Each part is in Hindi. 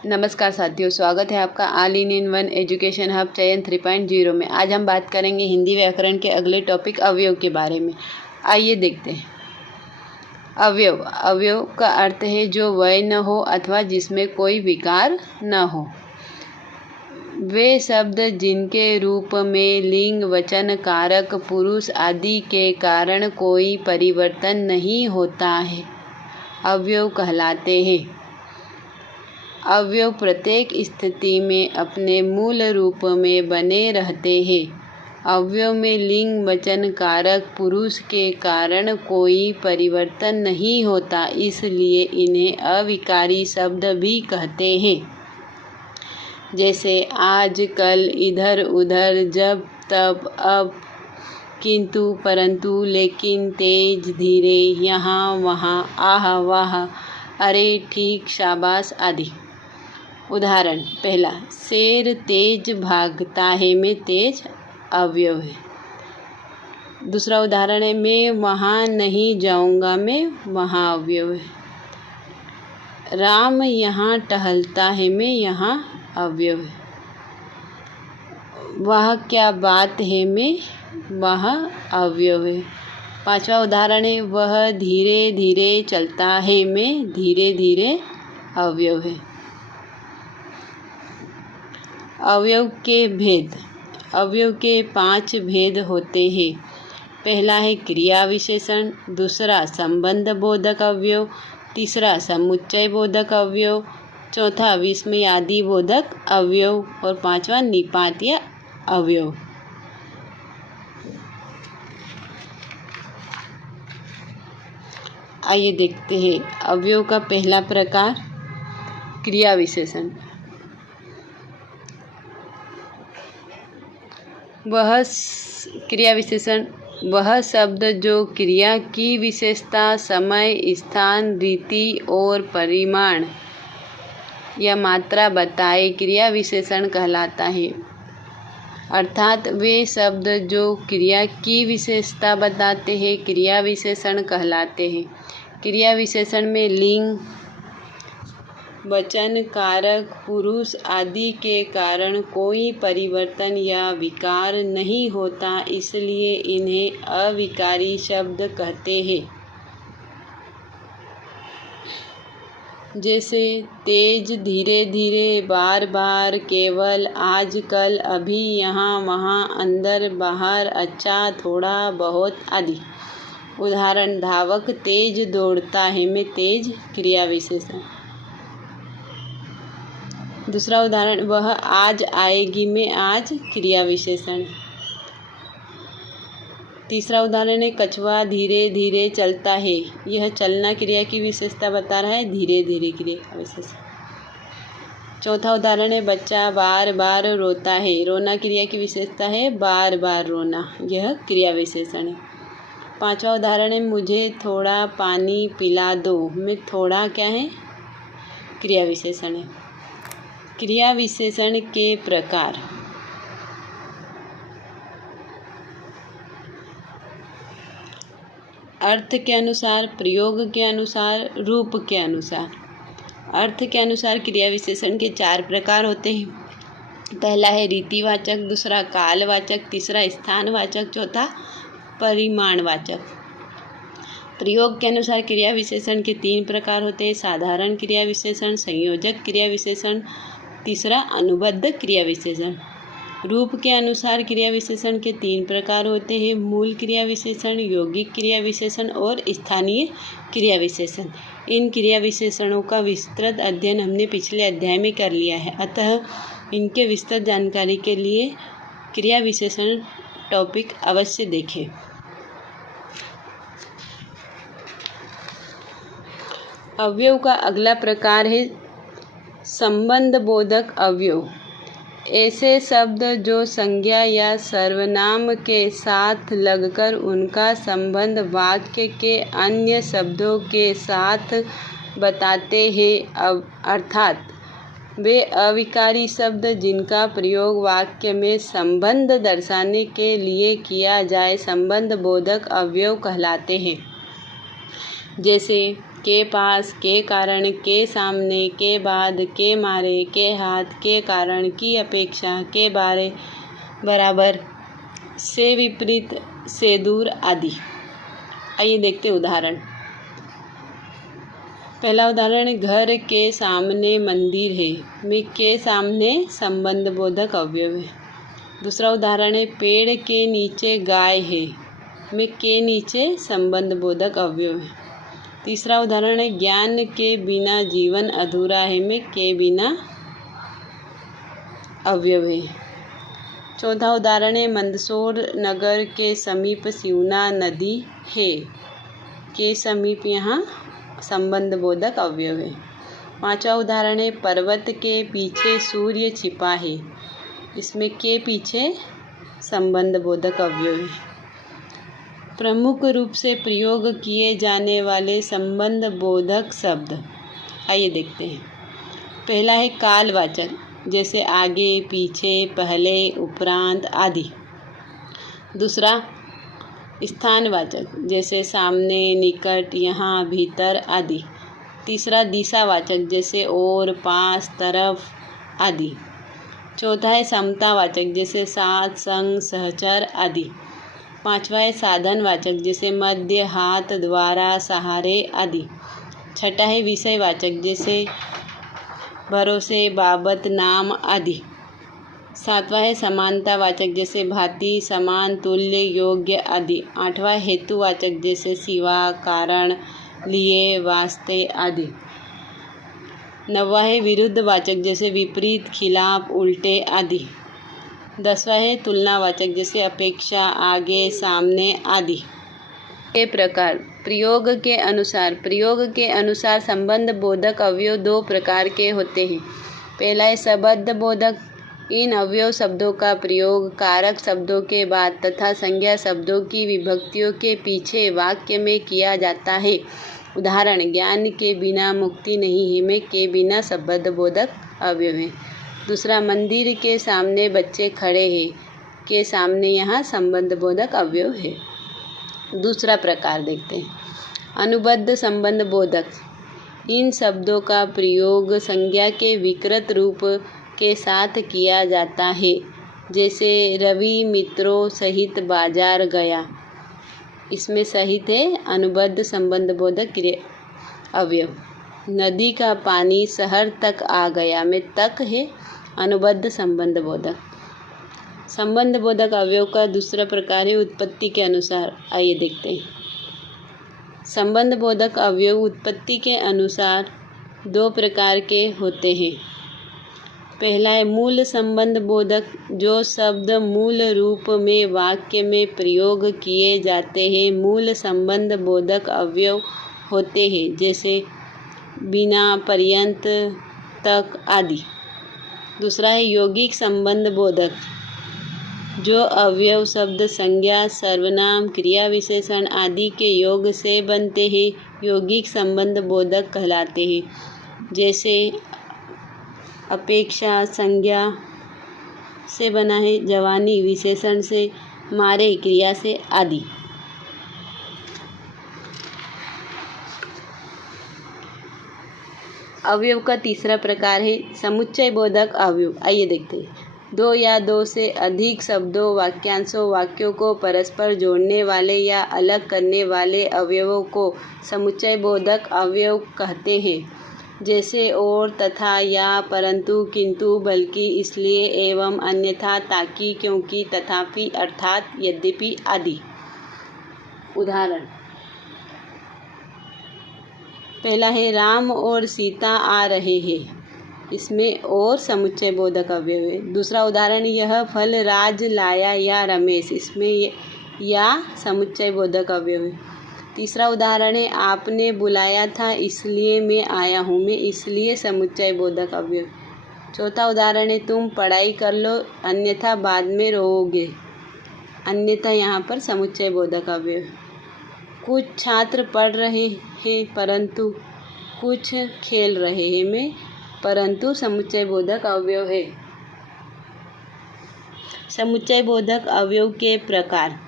नमस्कार साथियों, स्वागत है आपका all in one education hub चयन 3.0 में। आज हम बात करेंगे हिंदी व्याकरण के अगले टॉपिक अवयव के बारे में। आइए देखते हैं। अवयव का अर्थ है जो वय न हो अथवा जिसमें कोई विकार न हो। वे शब्द जिनके रूप में लिंग, वचन, कारक, पुरुष आदि के कारण कोई परिवर्तन नहीं होता है, अवयव कहलाते हैं। अवयव प्रत्येक स्थिति में अपने मूल रूप में बने रहते हैं। अवयव में लिंग, वचन, कारक, पुरुष के कारण कोई परिवर्तन नहीं होता, इसलिए इन्हें अविकारी शब्द भी कहते हैं। जैसे आज, कल, इधर उधर, जब, तब, अब, किंतु, परंतु, लेकिन, तेज, धीरे, यहाँ, वहाँ, आह, वाह, अरे, ठीक, शाबाश आदि। उदाहरण पहला, शेर तेज भागता है में तेज अवयव है। दूसरा उदाहरण है, मैं वहाँ नहीं जाऊँगा में वहाँ अवयव है। राम यहाँ टहलता है में यहाँ अवयव है। वह क्या बात है में वह अवयव है। पांचवा उदाहरण है, वह धीरे धीरे चलता है में धीरे धीरे अवयव है। अवयव के भेद। अवयव के 5 भेद होते हैं। पहला है क्रिया विशेषण, दूसरा संबंध बोधक अवयव, तीसरा समुच्चय बोधक अवयव, चौथा विस्मयादि बोधक अवयव और पांचवा निपातीय अवयव। आइए देखते हैं। अवयव का पहला प्रकार क्रिया विशेषण। क्रिया विशेषण वह शब्द जो क्रिया की विशेषता, समय, स्थान, रीति और परिमाण या मात्रा बताए, क्रिया विशेषण कहलाता है। अर्थात वे शब्द जो क्रिया की विशेषता बताते हैं, क्रिया विशेषण कहलाते हैं। क्रिया विशेषण में लिंग, वचन, कारक, पुरुष आदि के कारण कोई परिवर्तन या विकार नहीं होता, इसलिए इन्हें अविकारी शब्द कहते हैं। जैसे तेज, धीरे धीरे, बार बार, केवल, आजकल, अभी, यहाँ वहाँ, अंदर बाहर, अच्छा, थोड़ा बहुत आदि। उदाहरण, धावक तेज दौड़ता है में तेज क्रिया विशेषण। दूसरा उदाहरण, वह आज आएगी में आज क्रिया विशेषण। तीसरा उदाहरण है, कछुआ धीरे धीरे चलता है, यह चलना क्रिया की विशेषता बता रहा है, धीरे धीरे क्रिया विशेषण। चौथा उदाहरण है, बच्चा बार बार रोता है, रोना क्रिया की विशेषता है, बार बार रोना, यह क्रिया विशेषण है। पांचवा उदाहरण है, मुझे थोड़ा पानी पिला दो में थोड़ा क्या है, क्रिया विशेषण है। क्रिया विशेषण के प्रकार। अर्थ के अनुसार, प्रयोग के अनुसार, रूप के अनुसार। अर्थ के अनुसार क्रिया विशेषण के 4 प्रकार होते हैं। पहला है रीतिवाचक, दूसरा कालवाचक, तीसरा स्थानवाचक, चौथा परिमाणवाचक। प्रयोग के अनुसार क्रिया विशेषण के 3 प्रकार होते हैं। साधारण क्रिया विशेषण, संयोजक क्रिया विशेषण, तीसरा अनुबद्ध क्रिया विशेषण। रूप के अनुसार क्रिया विशेषण के 3 प्रकार होते हैं। मूल क्रिया विशेषण, यौगिक क्रिया विशेषण और स्थानीय क्रिया विशेषण। इन क्रिया विशेषणों का विस्तृत अध्ययन हमने पिछले अध्याय में कर लिया है, अतः इनके विस्तृत जानकारी के लिए क्रिया विशेषण टॉपिक अवश्य देखें। अवयव का अगला प्रकार है संबंध बोधक अवयव। ऐसे शब्द जो संज्ञा या सर्वनाम के साथ लगकर उनका संबंध वाक्य के अन्य शब्दों के साथ बताते हैं, अर्थात वे अविकारी शब्द जिनका प्रयोग वाक्य में संबंध दर्शाने के लिए किया जाए, संबंध बोधक अवयव कहलाते हैं। जैसे के पास, के कारण, के सामने, के बाद, के मारे, के हाथ, के कारण, की अपेक्षा, के बारे, बराबर, से विपरीत, से दूर आदि। आइए देखते उदाहरण। पहला उदाहरण है, घर के सामने मंदिर है में के सामने संबंध बोधक अवयव है। दूसरा उदाहरण है, पेड़ के नीचे गाय है में के नीचे संबंध बोधक अवयव है। तीसरा उदाहरण है, ज्ञान के बिना जीवन अधूरा है में के बिना अवयव है। चौथा उदाहरण है, मंदसौर नगर के समीप सिवना नदी है, के समीप यहाँ संबंध बोधक अवयव है। पांचवा उदाहरण है, पर्वत के पीछे सूर्य छिपा है, इसमें के पीछे संबंध बोधक अवयव है। प्रमुख रूप से प्रयोग किए जाने वाले संबंध बोधक शब्द आइए देखते हैं। पहला है कालवाचक, जैसे आगे, पीछे, पहले, उपरांत आदि। दूसरा स्थानवाचक, जैसे सामने, निकट, यहाँ, भीतर आदि। तीसरा दिशावाचक, जैसे और, पास, तरफ आदि। चौथा है समतावाचक, जैसे साथ, संग, सहचर आदि। पांचवा है साधनवाचक, जैसे मध्य, हाथ, द्वारा, सहारे आदि। छठा है विषयवाचक, जैसे भरोसे, बाबत, नाम आदि। सातवां है समानतावाचक, जैसे भांति, समान, तुल्य, योग्य आदि। आठवां हेतुवाचक, जैसे सिवा, कारण, लिए, वास्ते आदि। नौवां है विरुद्धवाचक, जैसे विपरीत, खिलाफ, उल्टे आदि। 10वां है तुलनावाचक, जैसे अपेक्षा, आगे, सामने आदि। के प्रकार प्रयोग के अनुसार संबंध बोधक अवयव दो प्रकार के होते हैं। पहला है सबद्ध बोधक। इन अवयव शब्दों का प्रयोग कारक शब्दों के बाद तथा संज्ञा शब्दों की विभक्तियों के पीछे वाक्य में किया जाता है। उदाहरण, ज्ञान के बिना मुक्ति नहीं है में के बिना संबद्ध बोधक अवयव है। दूसरा, मंदिर के सामने बच्चे खड़े हैं, के सामने यहाँ संबंध बोधक अवयव है। दूसरा प्रकार देखते हैं, अनुबद्ध संबंध बोधक। इन शब्दों का प्रयोग संज्ञा के विकृत रूप के साथ किया जाता है, जैसे रवि मित्रों सहित बाजार गया। इसमें सहित है अनुबद्ध संबंध बोधक अवयव। नदी का पानी शहर तक आ गया में तक है अनुबद्ध संबंध बोधक। संबंध बोधक अवयव का दूसरा प्रकार है उत्पत्ति के अनुसार। आइए देखते हैं। संबंध बोधक अवयव उत्पत्ति के अनुसार दो प्रकार के होते हैं। पहला है मूल संबंध बोधक, जो शब्द मूल रूप में वाक्य में प्रयोग किए जाते हैं मूल संबंध बोधक अवयव होते हैं, जैसे बिना, पर्यंत, तक आदि। दूसरा है यौगिक संबंध बोधक, जो अवयव शब्द संज्ञा, सर्वनाम, क्रिया विशेषण आदि के योग से बनते हैं यौगिक संबंध बोधक कहलाते हैं, जैसे अपेक्षा संज्ञा से बना है, जवानी विशेषण से, मारे क्रिया से आदि। अवयव का तीसरा प्रकार है समुच्चय बोधक अवयव। आइए देखते हैं। दो या दो से अधिक शब्दों, वाक्यांशों, वाक्यों को परस्पर जोड़ने वाले या अलग करने वाले अवयवों को समुच्चय बोधक अवयव कहते हैं, जैसे और, तथा, या, परंतु, किंतु, बल्कि, इसलिए, एवं, अन्यथा, ताकि, क्योंकि, तथापि, अर्थात, यद्यपि आदि। उदाहरण, पहला है राम और सीता आ रहे हैं, इसमें और समुच्चय बोधक अवयव है। दूसरा उदाहरण, यह फल राज लाया या रमेश, इसमें या समुच्चय बोधक अवयव है। तीसरा उदाहरण है आपने बुलाया था इसलिए मैं आया हूँ, में इसलिए समुच्चय बोधक अवयव। चौथा उदाहरण है तुम पढ़ाई कर लो अन्यथा बाद में रोओगे, अन्यथा यहाँ पर समुच्चय बोधक अवयव। कुछ छात्र पढ़ रहे हैं परंतु कुछ खेल रहे हैं में परंतु समुच्चय बोधक अवयव है। समुच्चय बोधक अवयव के प्रकार।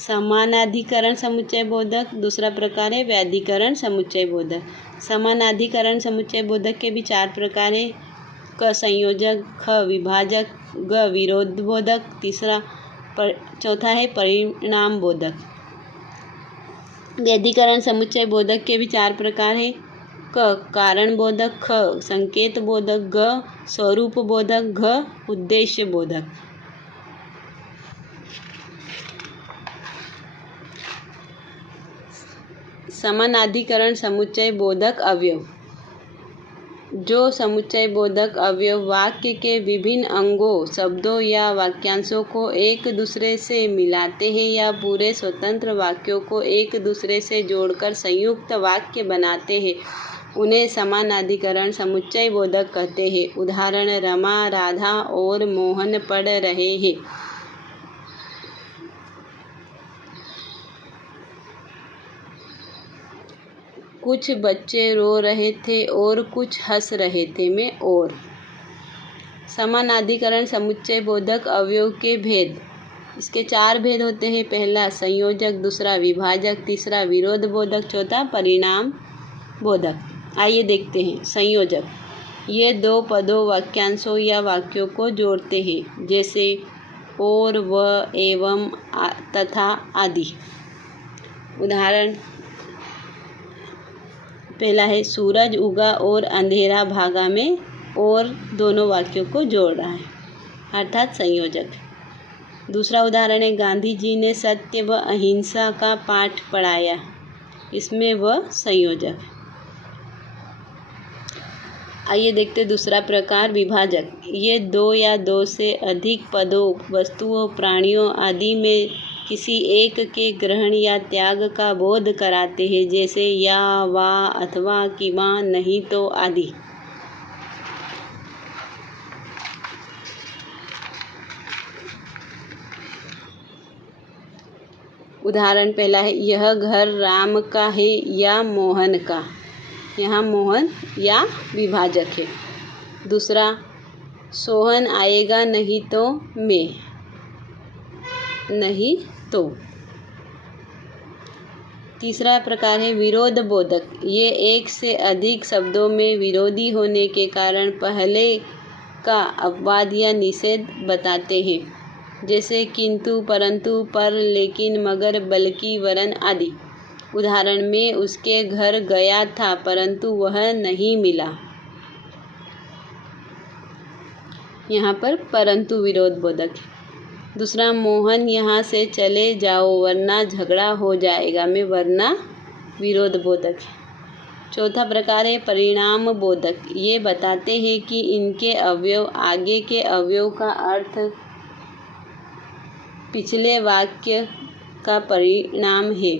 समानाधिकरण समुच्चय बोधक। दूसरा प्रकार है व्याधिकरण समुच्चय बोधक। समानाधिकरण समुच्चय बोधक के भी 4 प्रकार हैं। क संयोजक, ख विभाजक, ग विरोध बोधक, चौथा है परिणाम बोधक। व्यधिकरण समुच्चय बोधक के भी 4 प्रकार हैं। क कारण बोधक, ख संकेत बोधक, ग स्वरूप बोधक, घ उद्देश्य बोधक। समानाधिकरण समुच्चय बोधक अवयव। जो समुच्चय बोधक अवयव वाक्य के विभिन्न अंगों, शब्दों या वाक्यांशों को एक दूसरे से मिलाते हैं या पूरे स्वतंत्र वाक्यों को एक दूसरे से जोड़कर संयुक्त वाक्य बनाते हैं, उन्हें समानाधिकरण समुच्चय बोधक कहते हैं। उदाहरण: रमा, राधा और मोहन पढ़ रहे हैं। कुछ बच्चे रो रहे थे और कुछ हंस रहे थे में और। समानाधिकरण समुच्चय बोधक अवयव के भेद। इसके 4 भेद होते हैं। पहला संयोजक, दूसरा विभाजक, तीसरा विरोध बोधक, चौथा परिणाम बोधक। आइए देखते हैं। संयोजक: ये 2 पदों, वाक्यांशों या वाक्यों को जोड़ते हैं, जैसे और, व, एवं, तथा आदि। उदाहरण: पहला है सूरज उगा और अंधेरा भागा में और दोनों वाक्यों को जोड़ रहा है, अर्थात संयोजक। दूसरा उदाहरण है गांधी जी ने सत्य व अहिंसा का पाठ पढ़ाया, इसमें वह संयोजक। आइए देखते दूसरा प्रकार विभाजक। ये 2 या 2 से अधिक पदों, वस्तुओं, प्राणियों आदि में किसी एक के ग्रहण या त्याग का बोध कराते हैं, जैसे या, वा, अथवा, किंवा, नहीं तो आदि। उदाहरण: पहला है यह घर राम का है या मोहन का। यहाँ मोहन या विभाजक है। दूसरा, सोहन आएगा नहीं तो मैं, नहीं तो। तीसरा प्रकार है विरोध बोधक। ये एक से अधिक शब्दों में विरोधी होने के कारण पहले का अपवाद या निषेध बताते हैं, जैसे किंतु, परंतु, पर, लेकिन, मगर, बल्कि, वरन आदि। उदाहरण: मैं उसके घर गया था परंतु वह नहीं मिला। यहाँ पर परंतु विरोध बोधक। दूसरा, मोहन यहाँ से चले जाओ वरना झगड़ा हो जाएगा में वरना विरोध बोधक। चौथा प्रकार है परिणाम बोधक। ये बताते हैं कि इनके अवयव आगे के अवयव का अर्थ पिछले वाक्य का परिणाम है,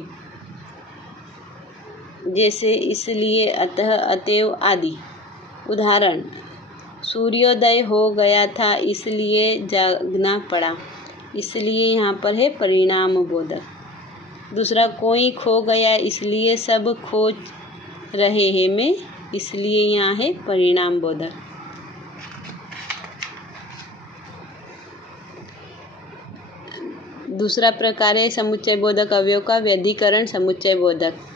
जैसे इसलिए, अतः, अतएव आदि। उदाहरण: सूर्योदय हो गया था इसलिए जागना पड़ा। इसलिए यहाँ पर है परिणाम बोधक। दूसरा, कोई खो गया इसलिए सब खोज रहे हैं में इसलिए यहाँ है परिणाम बोधक। दूसरा प्रकार है समुच्चय बोधक अवयव का व्यधिकरण समुच्चय बोधक।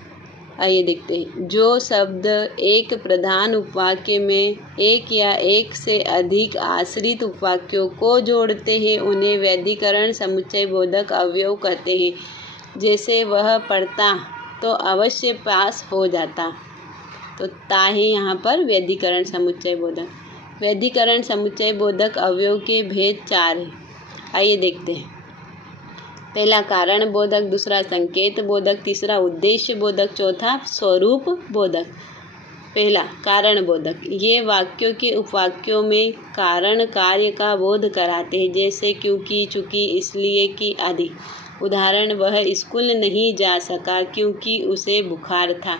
आइए देखते हैं। जो शब्द एक प्रधान उपवाक्य में एक या एक से अधिक आश्रित उपवाक्यों को जोड़ते हैं, उन्हें व्यधिकरण समुच्चय बोधक अवयव कहते हैं। जैसे वह पढ़ता तो अवश्य पास हो जाता, तो ता है यहाँ पर व्यधिकरण समुच्चय बोधक। व्यधिकरण समुच्चय बोधक अवयव के भेद 4 हैं। आइए देखते हैं। पहला कारण बोधक, दूसरा संकेत बोधक, तीसरा उद्देश्य बोधक, चौथा स्वरूप बोधक। पहला कारण बोधक। ये वाक्यों के उपवाक्यों में कारण कार्य का बोध कराते हैं, जैसे क्योंकि, चूंकि, इसलिए कि आदि। उदाहरण: वह स्कूल नहीं जा सका क्योंकि उसे बुखार था।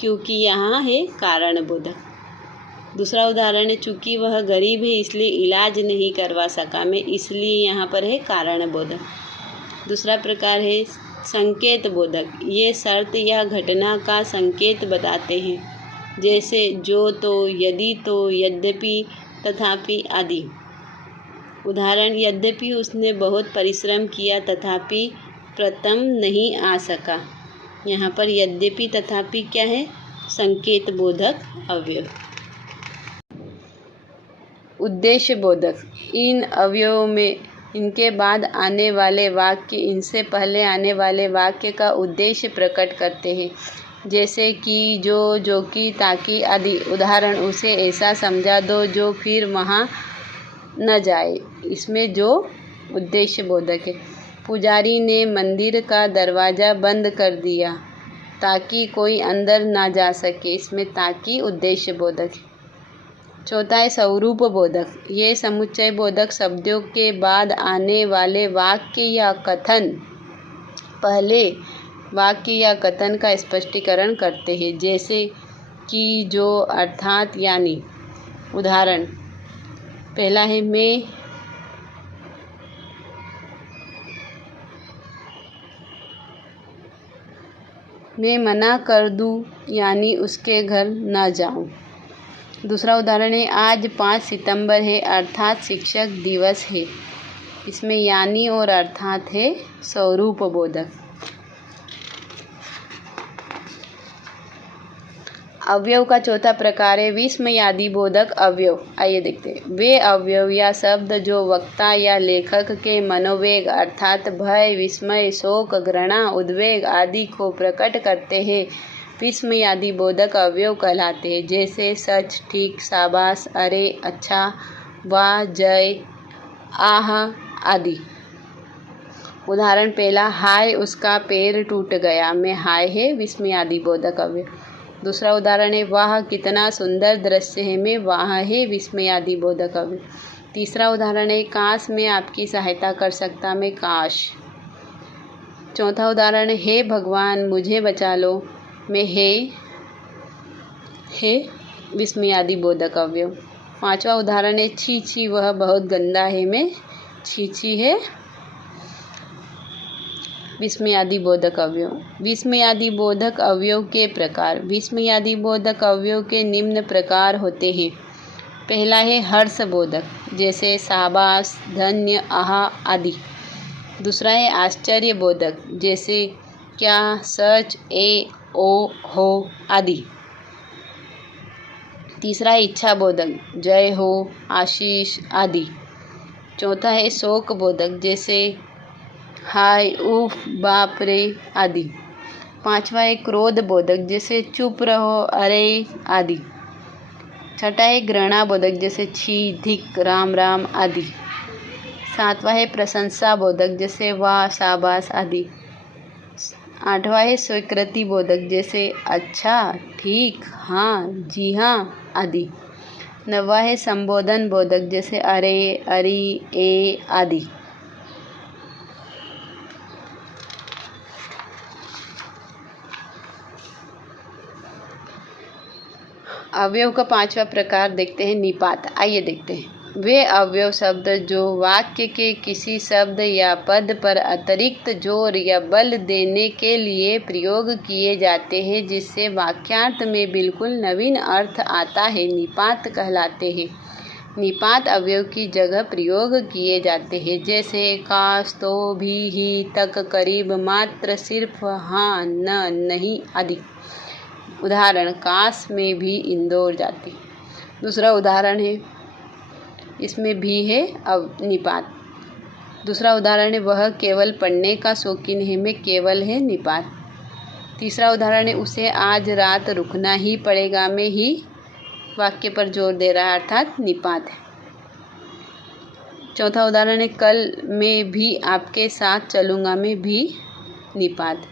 क्योंकि यहाँ है कारण बोधक। दूसरा उदाहरण है चूंकि वह गरीब है इसलिए इलाज नहीं करवा सका में इसलिए यहाँ पर है कारण बोधक। दूसरा प्रकार है संकेत बोधक। ये शर्त या घटना का संकेत बताते हैं, जैसे जो, तो, यदि, तो, यद्यपि, तथापि आदि। उदाहरण: यद्यपि उसने बहुत परिश्रम किया तथापि प्रथम नहीं आ सका। यहाँ पर यद्यपि तथापि क्या है? संकेत बोधक अवयव। उद्देश्य बोधक, इन अवयवों में इनके बाद आने वाले वाक्य इनसे पहले आने वाले वाक्य का उद्देश्य प्रकट करते हैं, जैसे कि, जो कि, ताकि आदि। उदाहरण, उसे ऐसा समझा दो जो फिर वहाँ न जाए। इसमें जो उद्देश्य बोधक है। पुजारी ने मंदिर का दरवाज़ा बंद कर दिया ताकि कोई अंदर ना जा सके। इसमें ताकि उद्देश्य बोधक है। चौथा है स्वरूप बोधक। ये समुच्चय बोधक शब्दों के बाद आने वाले वाक्य या कथन पहले वाक्य या कथन का स्पष्टीकरण करते हैं, जैसे कि, जो, अर्थात, यानी। उदाहरण, पहला है मैं मना कर दूं, यानी उसके घर ना जाऊं। दूसरा उदाहरण है, आज 5 सितंबर है, अर्थात शिक्षक दिवस है। इसमें यानी और अर्थात है स्वरूप बोधक। अवयव का चौथा प्रकार है विस्मयादि बोधक अवयव। आइए देखते हैं। वे अवयव या शब्द जो वक्ता या लेखक के मनोवेग अर्थात भय, विस्मय, शोक, घृणा, उद्वेग आदि को प्रकट करते हैं, विस्मयादि बोधक अवयव कहलाते हैं। जैसे सच, ठीक, शाबाश, अरे, अच्छा, वाह, जय, आह आदि। उदाहरण पहला, हाय उसका पैर टूट गया। में हाय है विस्मयादि बोधक अवयव। दूसरा उदाहरण है, वाह कितना सुंदर दृश्य है। में वाह है विस्मयादि बोधक अवयव। तीसरा उदाहरण है, काश मैं आपकी सहायता कर सकता। में काश। चौथा उदाहरण है, हे भगवान मुझे बचा लो। में है विस्मयादि बोधक अवयव। पांचवा उदाहरण है, छी छी वह बहुत गंदा है। में छी छी है विस्मयादि बोधक अवयव। विस्मयादि बोधक अवयव के प्रकार। विस्मयादि बोधक अवयव के निम्न प्रकार होते हैं। पहला है हर्ष बोधक, जैसे शाबाश, धन्य, आह आदि। दूसरा है आश्चर्य बोधक, जैसे क्या, सच, ओ, हो आदि। तीसरा है इच्छा बोधक, जय हो, आशीष आदि। चौथा है शोक बोधक, जैसे हाय, उफ, बाप रे आदि। पांचवा है क्रोध बोधक, जैसे चुप रहो, अरे आदि। छठा है घृणा बोधक, जैसे छी, धिक, राम राम आदि। सातवां है प्रशंसा बोधक, जैसे वाह, शाबाश आदि। आठवां है स्वीकृति बोधक, जैसे अच्छा, ठीक, हाँ, जी हाँ आदि। नौवां है संबोधन बोधक, जैसे अरे, अरी, ए आदि। अवयव का पांचवा प्रकार देखते हैं निपात। आइए देखते हैं। वे अवयव शब्द जो वाक्य के किसी शब्द या पद पर अतिरिक्त जोर या बल देने के लिए प्रयोग किए जाते हैं, जिससे वाक्यार्थ में बिल्कुल नवीन अर्थ आता है, निपात कहलाते हैं। निपात अवयव की जगह प्रयोग किए जाते हैं, जैसे काश, तो, भी, ही, तक, करीब, मात्र, सिर्फ, हाँ, न, नहीं आदि। उदाहरण, काश में भी इंदौर जाती। दूसरा उदाहरण है, इसमें भी है निपात। दूसरा उदाहरण है, वह केवल पढ़ने का शौकीन है। में केवल है निपात। तीसरा उदाहरण है, उसे आज रात रुकना ही पड़ेगा। में ही वाक्य पर जोर दे रहा है, अर्थात निपात है। चौथा उदाहरण है, कल मैं भी आपके साथ चलूँगा। में भी निपात।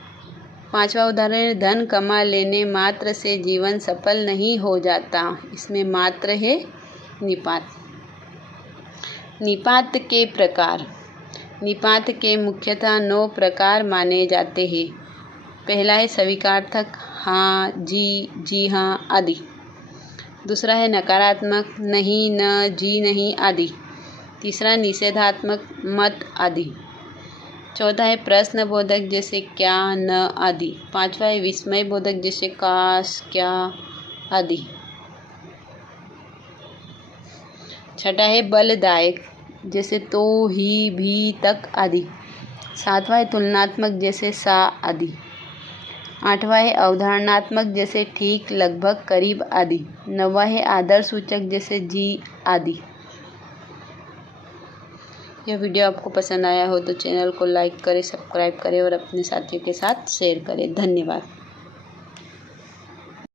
पांचवा उदाहरण है, धन कमा लेने मात्र से जीवन सफल नहीं हो जाता। इसमें मात्र है निपात। निपात के प्रकार। निपात के मुख्यतः 9 प्रकार माने जाते हैं। पहला है स्वीकारार्थक, हाँ, जी हाँ आदि। दूसरा है नकारात्मक, नहीं, न, जी नहीं आदि। तीसरा निषेधात्मक, मत आदि। चौथा है प्रश्न बोधक, जैसे क्या, न आदि। पांचवा है विस्मय बोधक, जैसे काश, क्या आदि। छठा है बलदायक, जैसे तो, ही, भी, तक आदि। सातवां है तुलनात्मक जैसे सा आदि। आठवां है अवधारणात्मक जैसे ठीक, लगभग, करीब आदि। नौवां है आदर्श सूचक जैसे जी आदि। यह वीडियो आपको पसंद आया हो तो चैनल को लाइक करें, सब्सक्राइब करें और अपने साथियों के साथ शेयर करें। धन्यवाद।